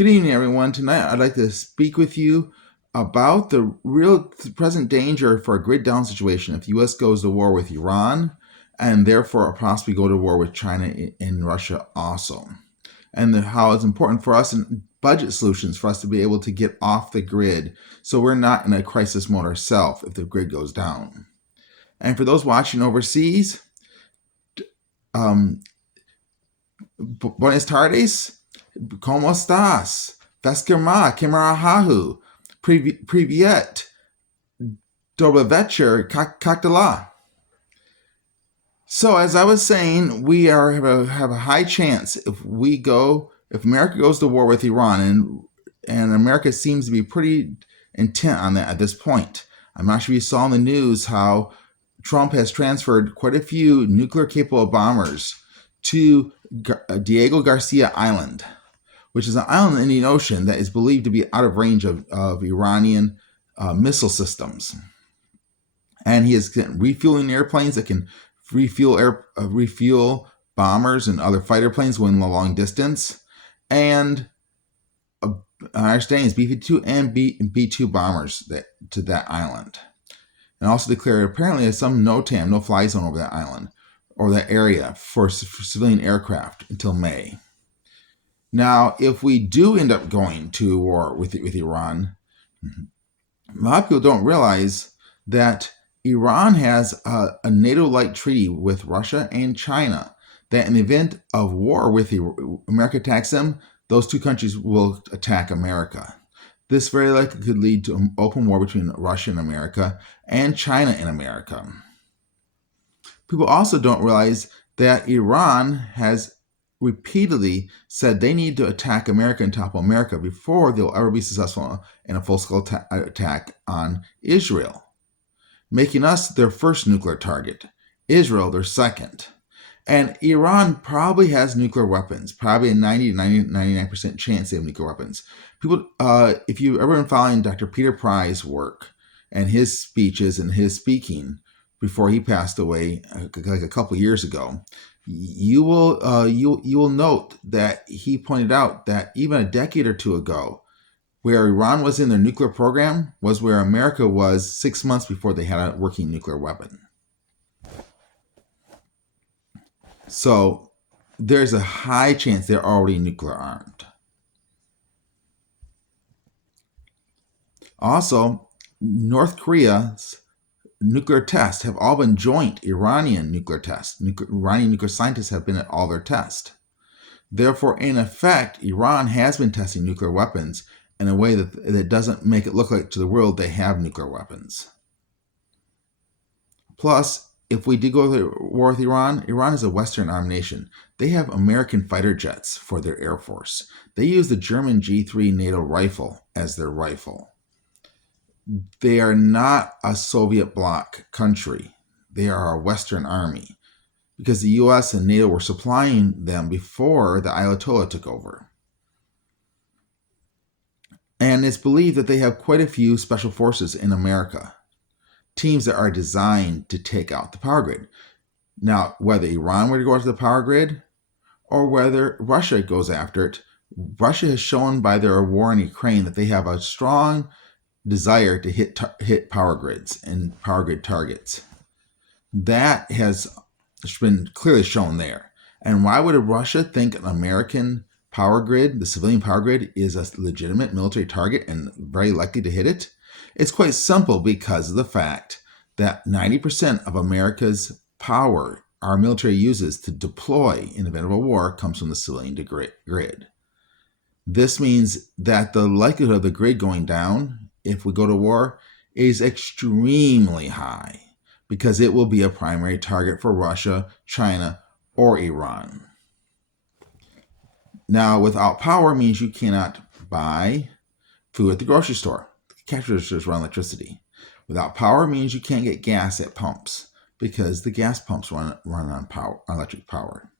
Good evening, everyone. Tonight, I'd like to speak with you about the real present danger for a grid down situation if the U.S. goes to war with Iran and therefore possibly go to war with China and Russia also. And how it's important for us in budget solutions for us to be able to get off the grid so we're not in a crisis mode ourselves if the grid goes down. And for those watching overseas, buenas tardes. ¿Cómo estás? Veskerma, Kimarahahu, Privyet, Dobry večer, Kak dela. So as I was saying, we have a high chance if America goes to war with Iran, and America seems to be pretty intent on that at this point. I'm not sure you saw in the news how Trump has transferred quite a few nuclear-capable bombers to Diego Garcia Island, which is an island in the Indian Ocean that is believed to be out of range of Iranian missile systems. And he is refueling airplanes that can refuel bombers and other fighter planes when a long distance. And my understanding is B-52 and B-2 bombers to that island. And also declared apparently there's some NOTAM, no-fly zone over that island or that area for civilian aircraft until May. Now, if we do end up going to war with Iran, a lot of people don't realize that Iran has a NATO-like treaty with Russia and China that in the event of war with America attacks them, those two countries will attack America. This very likely could lead to an open war between Russia and America and China and America. People also don't realize that Iran has repeatedly said they need to attack America and topple America before they'll ever be successful in a full-scale attack on Israel, making us their first nuclear target, Israel their second. And Iran probably has nuclear weapons, probably a 99% chance they have nuclear weapons. People, if you've ever been following Dr. Peter Pry's work and his speeches and his speaking before he passed away like a couple years ago, you will note that he pointed out that even a decade or two ago, where Iran was in their nuclear program was where America was 6 months before they had a working nuclear weapon. So there's a high chance they're already nuclear armed. Also, North Korea's nuclear tests have all been joint Iranian nuclear tests. Iranian nuclear scientists have been at all their tests. Therefore, in effect, Iran has been testing nuclear weapons in a way that doesn't make it look like to the world they have nuclear weapons. Plus, if we did go to war with Iran, Iran is a Western armed nation. They have American fighter jets for their Air Force. They use the German G3 NATO rifle as their rifle. They are not a Soviet bloc country. They are a Western army because the US and NATO were supplying them before the Ayatollah took over. And it's believed that they have quite a few special forces in America, teams that are designed to take out the power grid. Now, whether Iran were to go after the power grid or whether Russia goes after it, Russia has shown by their war in Ukraine that they have a strong desire to hit power grids and power grid targets. That has been clearly shown there. And why would Russia think an American power grid, the civilian power grid, is a legitimate military target and very likely to hit it? It's quite simple because of the fact that 90% of America's power our military uses to deploy in the event of a war comes from the civilian grid. This means that the likelihood of the grid going down if we go to war is extremely high because it will be a primary target for Russia, China, or Iran. Now, without power means you cannot buy food at the grocery store. Cash registers run electricity. Without power means you can't get gas at pumps because the gas pumps run on electric power.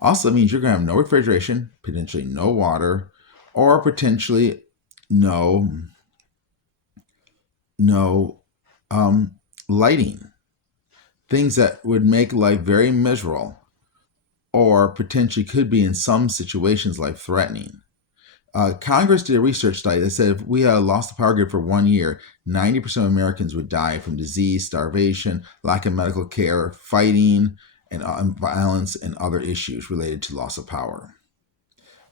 Also means you're going to have no refrigeration, potentially no water, or potentially no lighting. Things that would make life very miserable or potentially could be in some situations life-threatening. Congress did a research study that said if we had lost the power grid for 1 year, 90% of Americans would die from disease, starvation, lack of medical care, fighting, and violence, and other issues related to loss of power.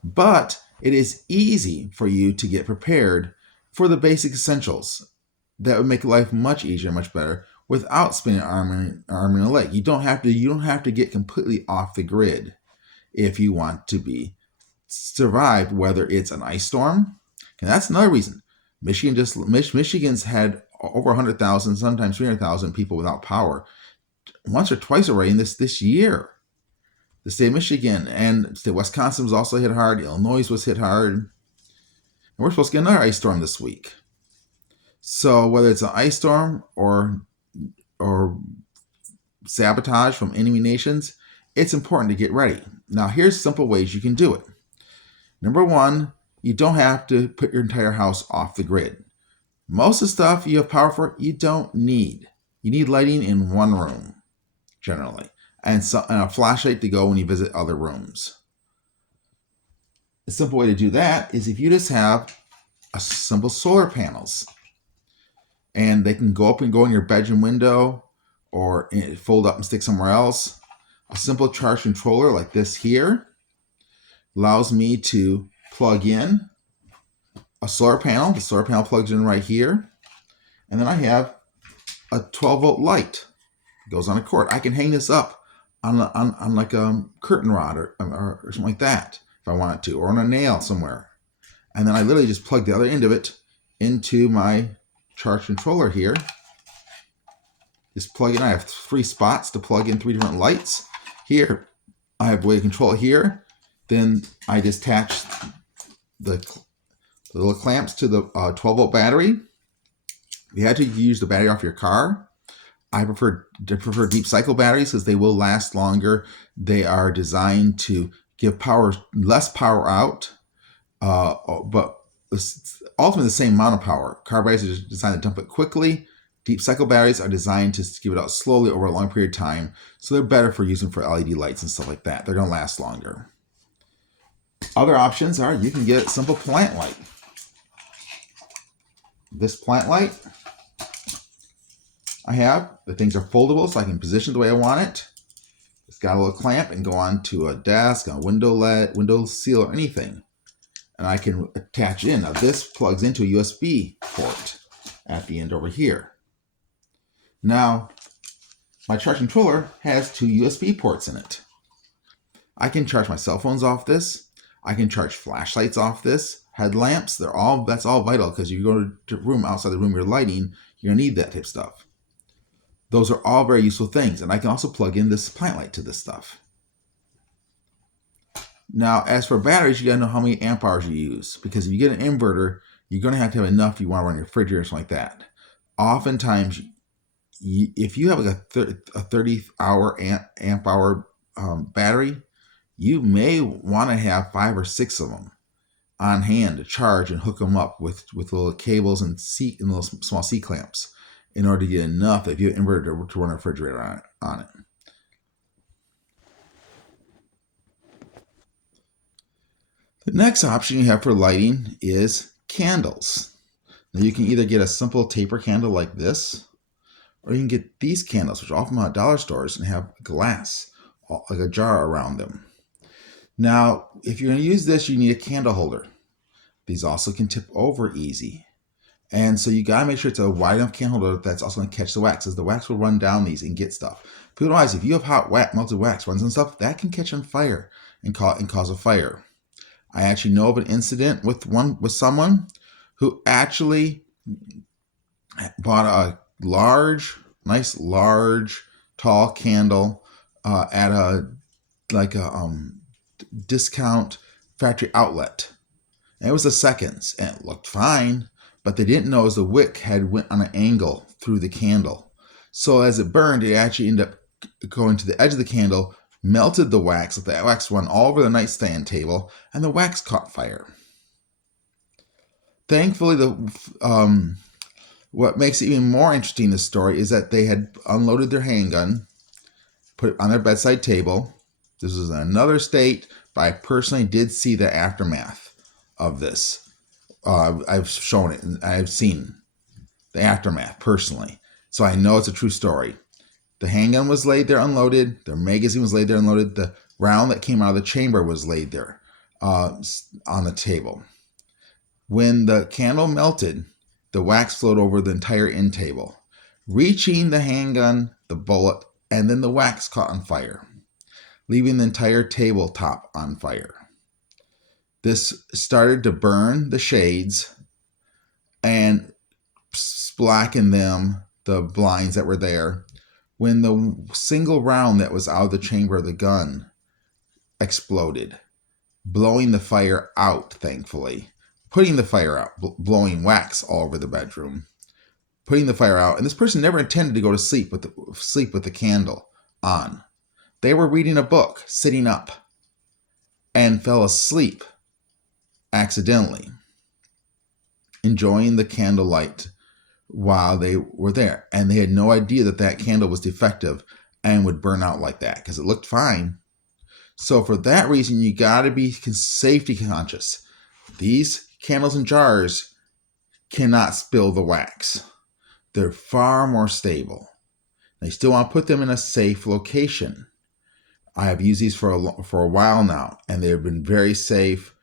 But it is easy for you to get prepared for the basic essentials that would make life much easier, much better, without spending an arm and a leg. You don't have to get completely off the grid if you want to survive, whether it's an ice storm. And that's another reason. Michigan's had over 100,000, sometimes 300,000 people without power once or twice already in this year. The state of Michigan and the state of Wisconsin was also hit hard. Illinois was hit hard. And we're supposed to get another ice storm this week. So whether it's an ice storm or sabotage from enemy nations, it's important to get ready. Now, here's simple ways you can do it. Number one, you don't have to put your entire house off the grid. Most of the stuff you have power for, you don't need. You need lighting in one room, generally, and a flashlight to go when you visit other rooms. A simple way to do that is if you just have simple solar panels, and they can go up and go in your bedroom window or fold up and stick somewhere else. A simple charge controller like this here allows me to plug in a solar panel. The solar panel plugs in right here. And then I have a 12-volt light. It goes on a cord. I can hang this up on like a curtain rod or something like that if I wanted to, or on a nail somewhere. And then I literally just plug the other end of it into my charge controller here. Just plug in. I have 3 spots to plug in 3 different lights. Here, I have a way to control it here. Then I just attach the little clamps to the 12-volt battery. You had to use the battery off your car. I prefer deep cycle batteries because they will last longer. They are designed to give less power out, but ultimately the same amount of power. Car batteries are designed to dump it quickly. Deep cycle batteries are designed to give it out slowly over a long period of time, so they're better for using for LED lights and stuff like that. They're going to last longer. Other options are you can get a simple plant light. This plant light I have, the things are foldable so I can position it the way I want it. It's got a little clamp and go on to a desk, a window seal, or anything. And I can attach in. Now this plugs into a USB port at the end over here. Now, my charge controller has 2 USB ports in it. I can charge my cell phones off this. I can charge flashlights off this. Headlamps, that's all vital because you go to a room outside the room you're lighting, you're gonna need that type of stuff. Those are all very useful things. And I can also plug in this plant light to this stuff. Now, as for batteries, you gotta know how many amp hours you use, because if you get an inverter, you're gonna have enough if you want to run your refrigerator or something like that. Oftentimes, if you have like a 30-hour amp hour battery, you may want to have 5 or 6 of them on hand to charge and hook them up with little cables and little small C clamps in order to get enough if you have an inverter to run a refrigerator on it. The next option you have for lighting is candles. Now you can either get a simple taper candle like this, or you can get these candles, which are often at dollar stores and have glass, like a jar around them. Now, if you're going to use this, you need a candle holder. These also can tip over easy. And so you got to make sure it's a wide enough candle holder that's also going to catch the wax, as the wax will run down these and get stuff. People don't realize if you have hot melted wax runs and stuff, that can catch on fire and cause a fire. I actually know of an incident with someone who actually bought a nice large, tall candle at a discount factory outlet. And it was the seconds, and it looked fine, but they didn't know as the wick went on an angle through the candle. So as it burned, it actually ended up going to the edge of the candle, melted the wax, let the wax run all over the nightstand table, and the wax caught fire. Thankfully, what makes it even more interesting, this story, is that they had unloaded their handgun, put it on their bedside table. This was in another state, but I personally did see the aftermath of this. I've shown it and I've seen the aftermath personally. So I know it's a true story. The handgun was laid there unloaded. The magazine was laid there unloaded. The round that came out of the chamber was laid there on the table. When the candle melted, the wax flowed over the entire end table, reaching the handgun, the bullet, and then the wax caught on fire, leaving the entire tabletop on fire. This started to burn the shades and blacken them, the blinds that were there, when the single round that was out of the chamber of the gun exploded, blowing the fire out, thankfully. Putting the fire out, blowing wax all over the bedroom, putting the fire out. And this person never intended to go to sleep with the candle on. They were reading a book, sitting up, and fell asleep accidentally, enjoying the candlelight while they were there. And they had no idea that that candle was defective and would burn out like that because it looked fine. So for that reason, you got to be safety conscious. These candles and jars cannot spill the wax. They're far more stable. Now, you still want to put them in a safe location. I have used these for a while now, and they've been very safe.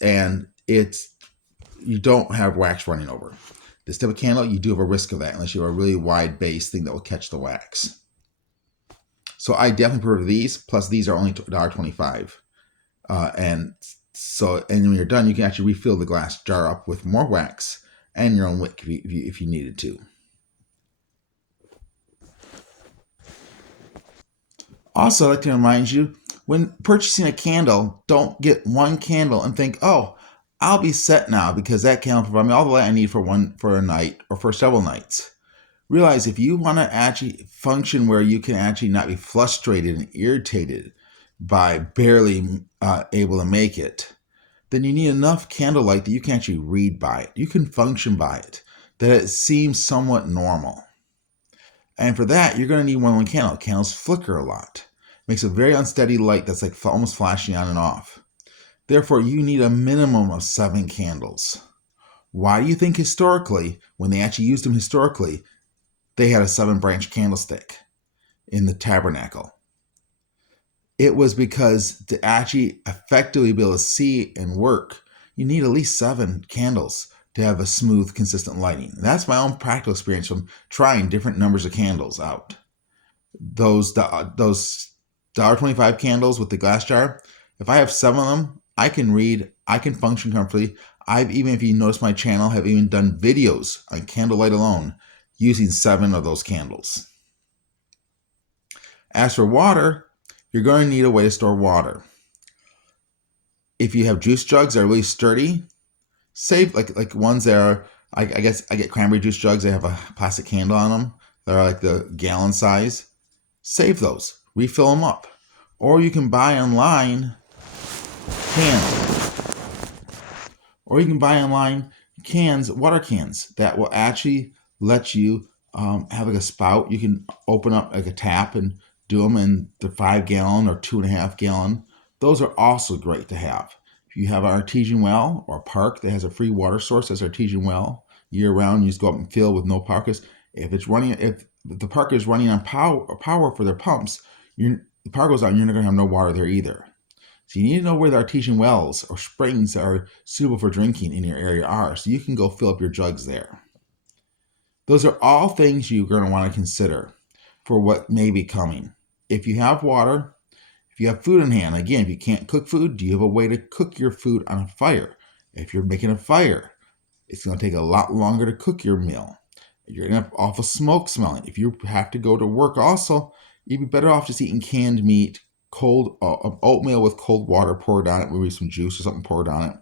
And you don't have wax running over. This type of candle, you do have a risk of that unless you have a really wide base thing that will catch the wax. So I definitely prefer these. Plus, these are only $1.25. And when you're done, you can actually refill the glass jar up with more wax and your own wick if you needed to. Also, I'd like to remind you, when purchasing a candle, don't get one candle and think, oh, I'll be set now because that candle provides me all the light I need for a night or for several nights. Realize if you want to actually function where you can actually not be frustrated and irritated by barely able to make it, then you need enough candlelight that you can actually read by it. You can function by it, that it seems somewhat normal. And for that, you're going to need more than one candle. Candles flicker a lot. Makes a very unsteady light that's like almost flashing on and off. Therefore, you need a minimum of 7 candles. Why do you think historically, when they actually used them historically, they had a 7-branch candlestick in the tabernacle? It was because to actually effectively be able to see and work, you need at least 7 candles to have a smooth, consistent lighting. And that's my own practical experience from trying different numbers of candles out. Those $1.25 candles with the glass jar, if I have 7 of them, I can read, I can function comfortably. If you notice my channel, have even done videos on candlelight alone using 7 of those candles. As for water, you're going to need a way to store water. If you have juice jugs that are really sturdy, save like ones that are, I guess I get cranberry juice jugs that have a plastic handle on them that are like the gallon size. Save those, refill them up. Or you can buy online water cans that will actually let you have like a spout. You can open up like a tap and do them in the 5-gallon or 2.5-gallon. Those are also great to have. If you have an artesian well or a park that has a free water source as artesian well year round, you just go up and fill with no power. If the park is running on power for their pumps, the power goes out and you're not going to have no water there either. So you need to know where the artesian wells or springs that are suitable for drinking in your area are, so you can go fill up your jugs there. Those are all things you're going to want to consider for what may be coming. If you have water, if you have food in hand, again, if you can't cook food, do you have a way to cook your food on a fire? If you're making a fire, it's going to take a lot longer to cook your meal. You're going to have awful smoke smelling. If you have to go to work also, you'd be better off just eating canned meat, cold oatmeal with cold water poured on it, maybe some juice or something poured on it.